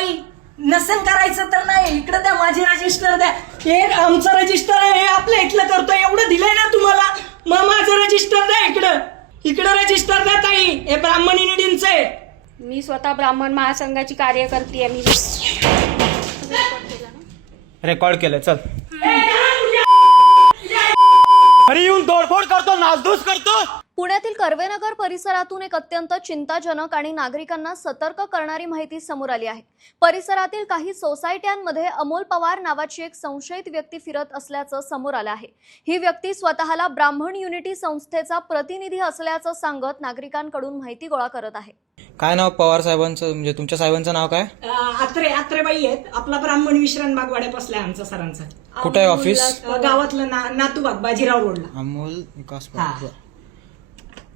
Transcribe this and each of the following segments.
ताई नसेल करायचं तर नाही, इकडे द्या माझे रजिस्टर द्या. हे आमचं रजिस्टर आहे, हे आपल्या इथलं करतोय, एवढं दिलंय ना तुम्हाला, मग माझं रजिस्टर द्या. इकडं रजिस्टर द्या ताई, हे ब्राह्मण युनिटींचं आहे. मी स्वतः ब्राह्मण महासंघाची कार्यकर्ती आहे. मी रेकॉर्ड केलंय. चल अरे येऊन तोडफोड करतो, नासधूस करतो. पुण्यातील कर्वेनगर परिसरातून एक अत्यंत चिंताजनक आणि नागरिकांना सतर्क करणारी माहिती समोर आली आहे. परिसरातील काही सोसायट्यांमध्ये अमोल पवार नावाची एक संशयित व्यक्ती फिरत असल्याचं समोर आलं आहे. ही व्यक्ती स्वतःला ब्राह्मण युनिटी संस्थेचा प्रतिनिधी असल्याचं सांगत नागरिकांकडून माहिती गोळा करत आहे. काय नाव पवार साहेबांचं, म्हणजे तुमच्या साहेबांचं नाव काय? आत्रेबाई आहेत. आपला ब्राह्मण विश्राम बागवाड्या बसलाय आमचा सरांचा. कुठे आहे ऑफिस? गावातलं नातूबाग बाजीराव रोडला. अमोल विकास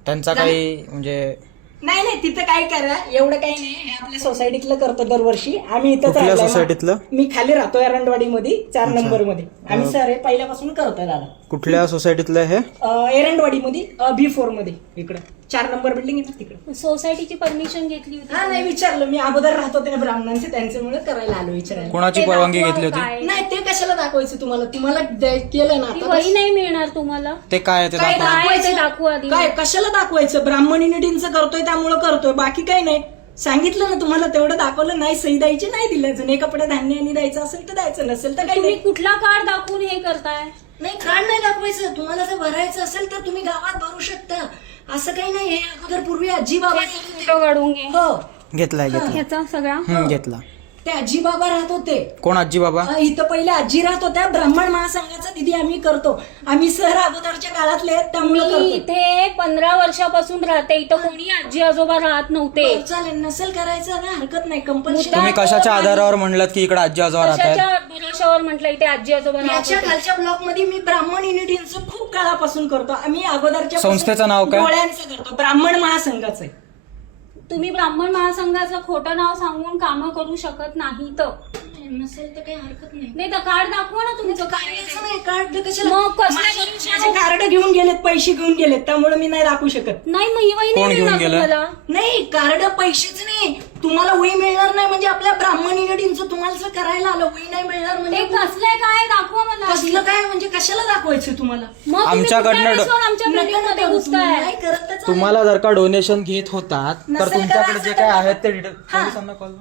त्यांचा काही म्हणजे नाही तिथं काय करा, एवढं काही नाही. हे आपल्या सोसायटीतलं करतो दरवर्षी. आम्ही इथं कुठल्या सोसायटीतलं? मी खाली राहतो एरंडवाडी मध्ये 4 नंबर मध्ये. आम्ही सर हे पहिल्यापासून करतोय दादा. कुठल्या सोसायटीतलं हे? एरंडवाडी मध्ये B4 मध्ये, इकडं 4 नंबर बिल्डिंग आहे तिकडे. सोसायटीची परमिशन घेतली होती? हा नाही विचारलं, मी अगोदर राहतो ते ब्राह्मणांचे, त्यांच्यामुळे करायला आलो विचारायला. कोणाची परवानगी घेतली होती? नाही ते कशाला दाखवायचं तुम्हाला केलं ना आता. वही नाही मिळणार तुम्हाला. ते काय ते काय दाखवा. दाखवू आधी. काय कशाला दाखवायचं? ब्राह्मण युनिटींचं करतोय त्यामुळे करतोय, बाकी काही नाही. सांगितलं ना तुम्हाला, तेवढं दाखवलं. नाही सही द्यायची, नाही दिलं. जुने कपडे धान्य आणि द्यायचं असेल तर द्यायचं, नसेल तर काही तुम्ही नाही. कुठला कार्ड दाखवून हे करताय? नाही कार्ड नाही दाखवायचं. तुम्हाला जर भरायचं असेल तर तुम्ही गावात भरू शकता, असं काही नाही. हे अगोदर पूर्वी आजी बाबा फोटो काढून घे. हो घेतलाय ह्याचा सगळा घेतला. ते आजी बाबा राहत होते. कोण आजी बाबा? इथं पहिले आजी राहत होत्या. ब्राह्मण महासंघाचा दिदी आम्ही करतो. आम्ही सर अगोदरच्या काळातले आहेत, त्यामुळे मी करतो. इथे 15 वर्षापासून राहते. इथं कोणी आजी आजोबा राहत नव्हते. चालेल, नसेल करायचं ना हरकत नाही. कंपल्सरी. तुम्ही कशाच्या आधारावर म्हणलात की इकडे आजी आजोबा राहतात? कशाच्या भरोशावर म्हटलं इथे आजी आजोबा राहत याच्या होते? खालच्या ब्लॉक मध्ये मी ब्राह्मण युनिटींचं खूप काळापासून करतो. आम्ही अगोदरच्या संस्थेचं नाव काय? डोळ्यांचं करतो. ब्राह्मण महासंघाचं आहे. तुम्ही ब्राह्मण महासंघाचं खोटं नाव सांगून कामं करू शकत नाही. तर नसेल तर काही हरकत नाही. नाही तर कार्ड दाखवा ना तुमचं. कार्ड कशाला? मग कसं माझे कार्ड घेऊन गेलेत, पैसे घेऊन गेलेत, त्यामुळे मी नाही दाखवू शकत. नाही मग ही वही कोण नाही घेऊन मिळणार गेलं? तुम्हाला. नाही कार्ड पैसेच नाही. तुम्हाला वही मिळणार नाही म्हणजे आपल्या ब्राह्मण युनिटींचं तुम्हाला जर करायला आलं, वही नाही मिळणार ते म्हणजे कसलंय काय दाखवा मला. कसलं काय म्हणजे कशाला दाखवायचं तुम्हाला? मग तुम्ही आमच्याकडनं कुठल्या वेळेस आमच्या बिल्डिंग मध्ये घुसताय? नाही करत तर चालेल. तुम्हाला जर का डोनेशन घेत होतात तर नसेल तुमच्याकडे करायचं जे काय तर- आहेत ते पोलिसांना कॉल